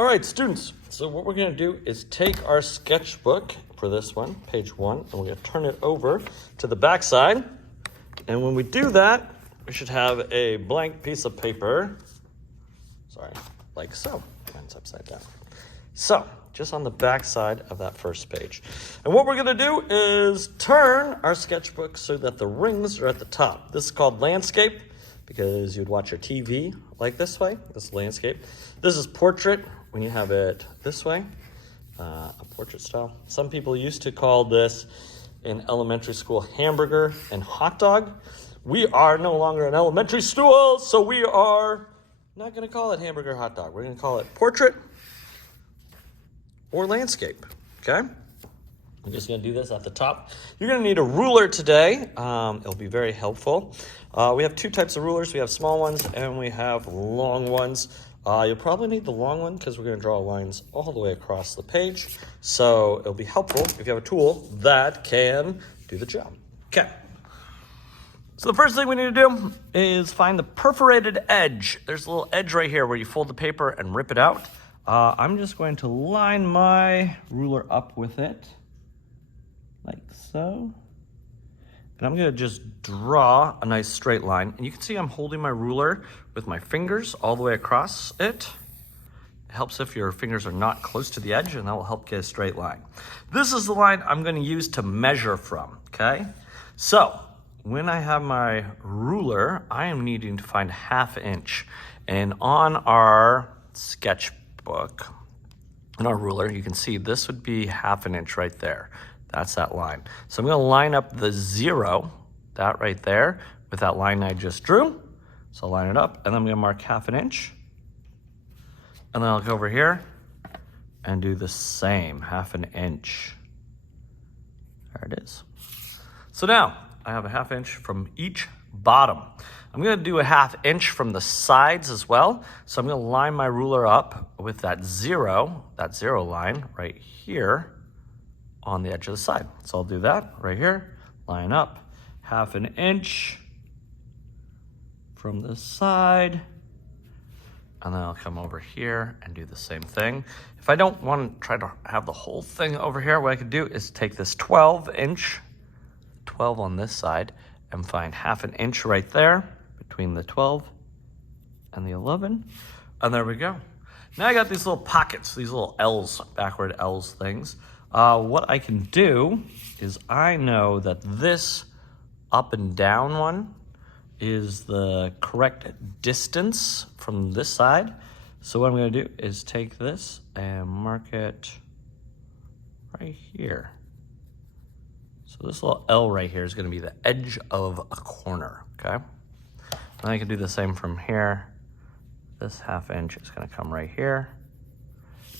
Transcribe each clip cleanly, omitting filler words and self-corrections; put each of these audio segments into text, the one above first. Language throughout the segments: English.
All right, students, so what we're gonna do is take our sketchbook for this one, page 1, and we're gonna turn it over to the back side. And when we do that, we should have a blank piece of paper. Sorry, like so. Mine's upside down. So, just on the back side of that first page. And what we're gonna do is turn our sketchbook so that the rings are at the top. This is called landscape because you'd watch your TV like this way. This is landscape. This is portrait when you have it this way, a portrait style. Some people used to call this in elementary school hamburger and hot dog. We are no longer an elementary school, so we are not gonna call it hamburger hot dog. We're gonna call it portrait or landscape, okay? I'm just gonna do this at the top. You're gonna need a ruler today. It'll be very helpful. We have 2 types of rulers. We have small ones and we have long ones. You'll probably need the long one because we're gonna draw lines all the way across the page. So it'll be helpful if you have a tool that can do the job. Okay. So the first thing we need to do is find the perforated edge. There's a little edge right here where you fold the paper and rip it out. I'm just going to line my ruler up with it, like so. And I'm gonna just draw a nice straight line. And you can see I'm holding my ruler with my fingers all the way across it. It helps if your fingers are not close to the edge, and that will help get a straight line. This is the line I'm gonna use to measure from, okay? So, when I have my ruler, I am needing to find 1/2 inch. And on our sketchbook, on our ruler, you can see this would be 1/2 inch right there. That's that line. So I'm gonna line up the 0, that right there, with that line I just drew. So I'll line it up, and then I'm gonna mark 1/2 inch. And then I'll go over here and do the same, 1/2 inch. There it is. So now, I have a 1/2 inch from each bottom. I'm gonna do a 1/2 inch from the sides as well. So I'm gonna line my ruler up with that 0 line right here on the edge of the side. So I'll do that right here, line up, 1/2 inch from the side, and then I'll come over here and do the same thing. If I don't want to try to have the whole thing over here, what I could do is take this 12 inch, 12 on this side, and find 1/2 inch right there between the 12 and the 11. And there we go. Now I got these little pockets, these little L's, backward L's things. What I can do is I know that this up and down one is the correct distance from this side. So what I'm gonna do is take this and mark it right here. So this little L right here is gonna be the edge of a corner, okay? And I can do the same from here. This 1/2 inch is gonna come right here.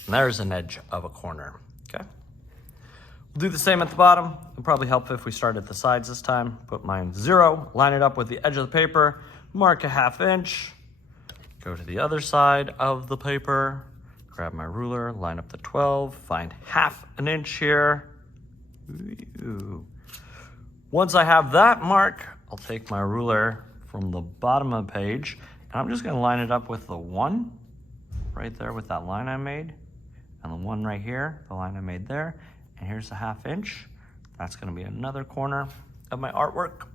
And there's an edge of a corner, okay? We'll do the same at the bottom. It'll probably help if we start at the sides this time. Put mine 0, line it up with the edge of the paper, mark a 1/2 inch, go to the other side of the paper, grab my ruler, line up the 12, find 1/2 inch here. Ooh. Once I have that mark, I'll take my ruler from the bottom of the page, and I'm just gonna line it up with the 1 right there with that line I made, and the 1 right here, the line I made there. And here's a 1/2 inch. That's gonna be another corner of my artwork.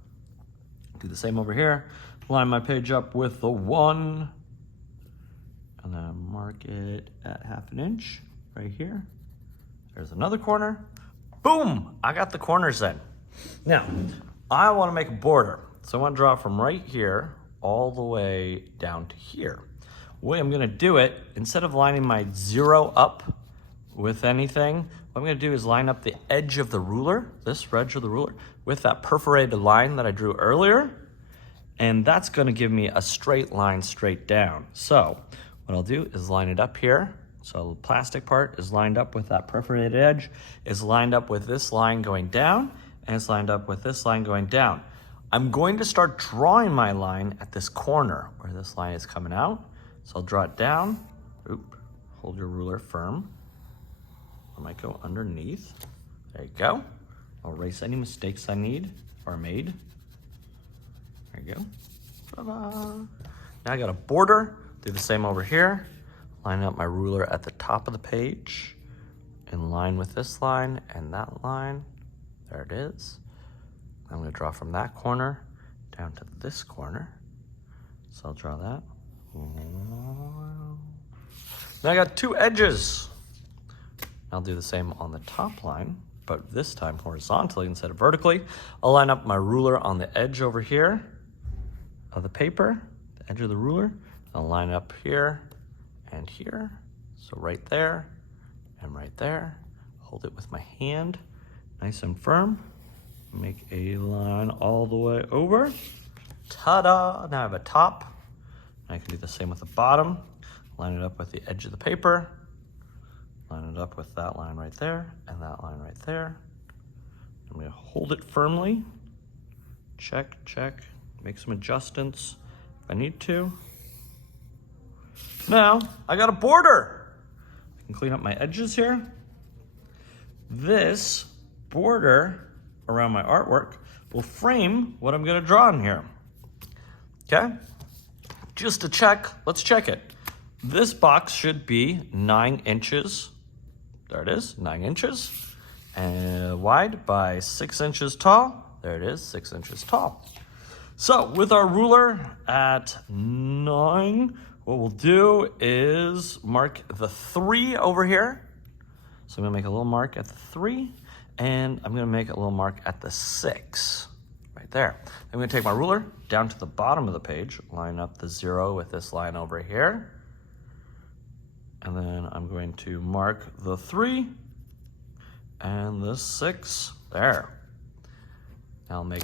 Do the same over here. Line my page up with the 1, and then mark it at 1/2 inch right here. There's another corner. Boom, I got the corners in. Now, I wanna make a border. So I wanna draw it from right here all the way down to here. The way I'm gonna do it, instead of lining my 0 up with anything, what I'm gonna do is line up the edge of the ruler, this edge of the ruler, with that perforated line that I drew earlier, and that's gonna give me a straight line straight down. So what I'll do is line it up here. So the plastic part is lined up with that perforated edge, is lined up with this line going down, and it's lined up with this line going down. I'm going to start drawing my line at this corner where this line is coming out. So I'll draw it down. Oop, hold your ruler firm. I might go underneath. There you go. I'll erase any mistakes I need or made. There you go. Ta-da. Now I got a border. Do the same over here. line up my ruler at the top of the page, in line with this line and that line. There it is. I'm going to draw from that corner down to this corner. So I'll draw that. Now I got 2 edges. I'll do the same on the top line, but this time horizontally instead of vertically. I'll line up my ruler on the edge over here of the paper, the edge of the ruler. I'll line up here and here. So right there and right there. Hold it with my hand, nice and firm. Make a line all the way over. Ta-da! Now I have a top. I can do the same with the bottom. Line it up with the edge of the paper. Line it up with that line right there and that line right there. I'm going to hold it firmly. Check, check. Make some adjustments if I need to. Now, I got a border. I can clean up my edges here. This border around my artwork will frame what I'm going to draw in here. Okay? Just to check, let's check it. This box should be 9 inches. There it is, 9 inches. And wide by 6 inches tall. There it is, 6 inches tall. So with our ruler at 9, what we'll do is mark the 3 over here. So I'm gonna make a little mark at the 3, and I'm gonna make a little mark at the 6, right there. I'm gonna take my ruler down to the bottom of the page, line up the 0 with this line over here. And then I'm going to mark the 3 and the 6 there. Now I'll make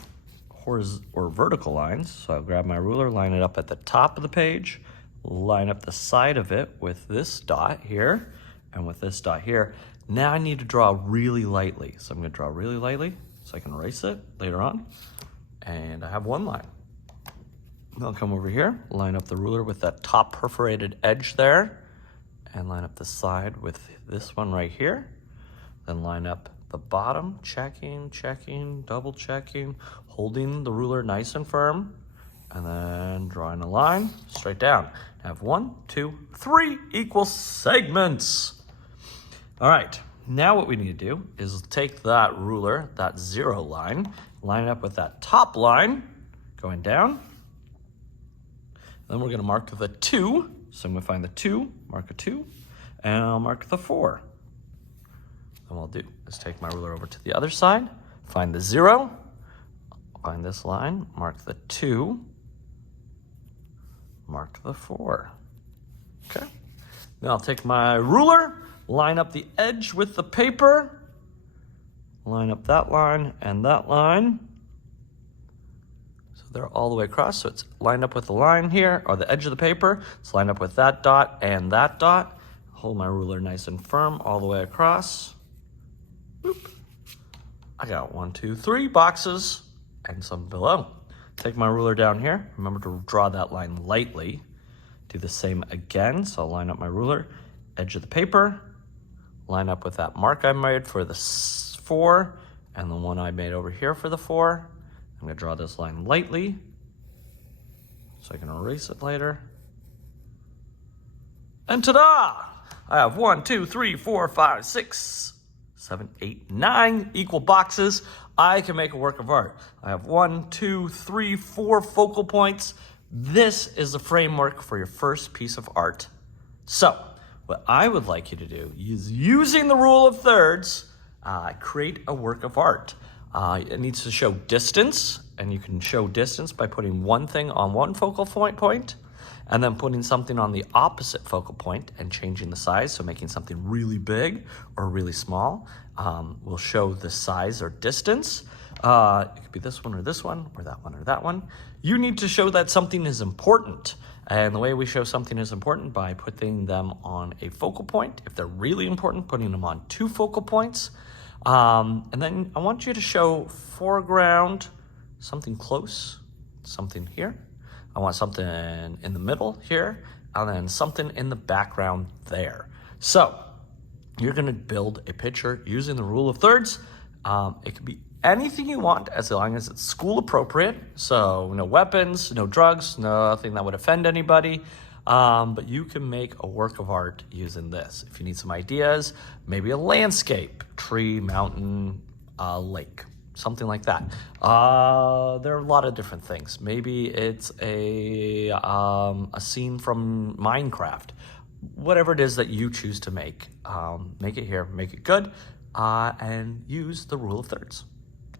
horizontal or vertical lines. So I'll grab my ruler, line it up at the top of the page, line up the side of it with this dot here and with this dot here. Now I need to draw really lightly. So I'm going to draw really lightly so I can erase it later on. And I have 1 line. I'll come over here, line up the ruler with that top perforated edge there, and line up the side with this one right here. Then line up the bottom, checking, checking, double checking, holding the ruler nice and firm, and then drawing a line straight down. I have 1, 2, 3 equal segments. All right, now what we need to do is take that ruler, that 0 line, line up with that top line going down. Then we're gonna mark the 2. So I'm gonna find the 2, mark a 2, and I'll mark the 4. Then what I'll do is take my ruler over to the other side, find the 0, find this line, mark the 2, mark the 4. Okay. Then I'll take my ruler, line up the edge with the paper, line up that line and that line. They're all the way across, so it's lined up with the line here, or the edge of the paper. It's lined up with that dot and that dot. Hold my ruler nice and firm all the way across. Boop. I got 1, 2, 3 boxes and some below. Take my ruler down here. Remember to draw that line lightly. Do the same again, so I'll line up my ruler, edge of the paper, line up with that mark I made for the 4, and the one I made over here for the 4. I'm going to draw this line lightly so I can erase it later. And ta-da! I have 1, 2, 3, 4, 5, 6, 7, 8, 9 equal boxes. I can make a work of art. I have 1, 2, 3, 4 focal points. This is the framework for your first piece of art. So, what I would like you to do is, using the rule of thirds, create a work of art. It needs to show distance, and you can show distance by putting one thing on one focal point, and then putting something on the opposite focal point and changing the size, so making something really big or really small will show the size or distance. It could be this one or this one, or that one or that one. You need to show that something is important, and the way we show something is important by putting them on a focal point. If they're really important, putting them on 2 focal points. And then I want you to show foreground, something close, something here. I want something in the middle here, and then something in the background there. So you're gonna build a picture using the rule of thirds. It could be anything you want as long as it's school appropriate. So no weapons, no drugs, nothing that would offend anybody. But you can make a work of art using this. If you need some ideas, maybe a landscape, tree, mountain, lake, something like that. There are a lot of different things. Maybe it's a scene from Minecraft. Whatever it is that you choose to make it here, make it good, and use the rule of thirds.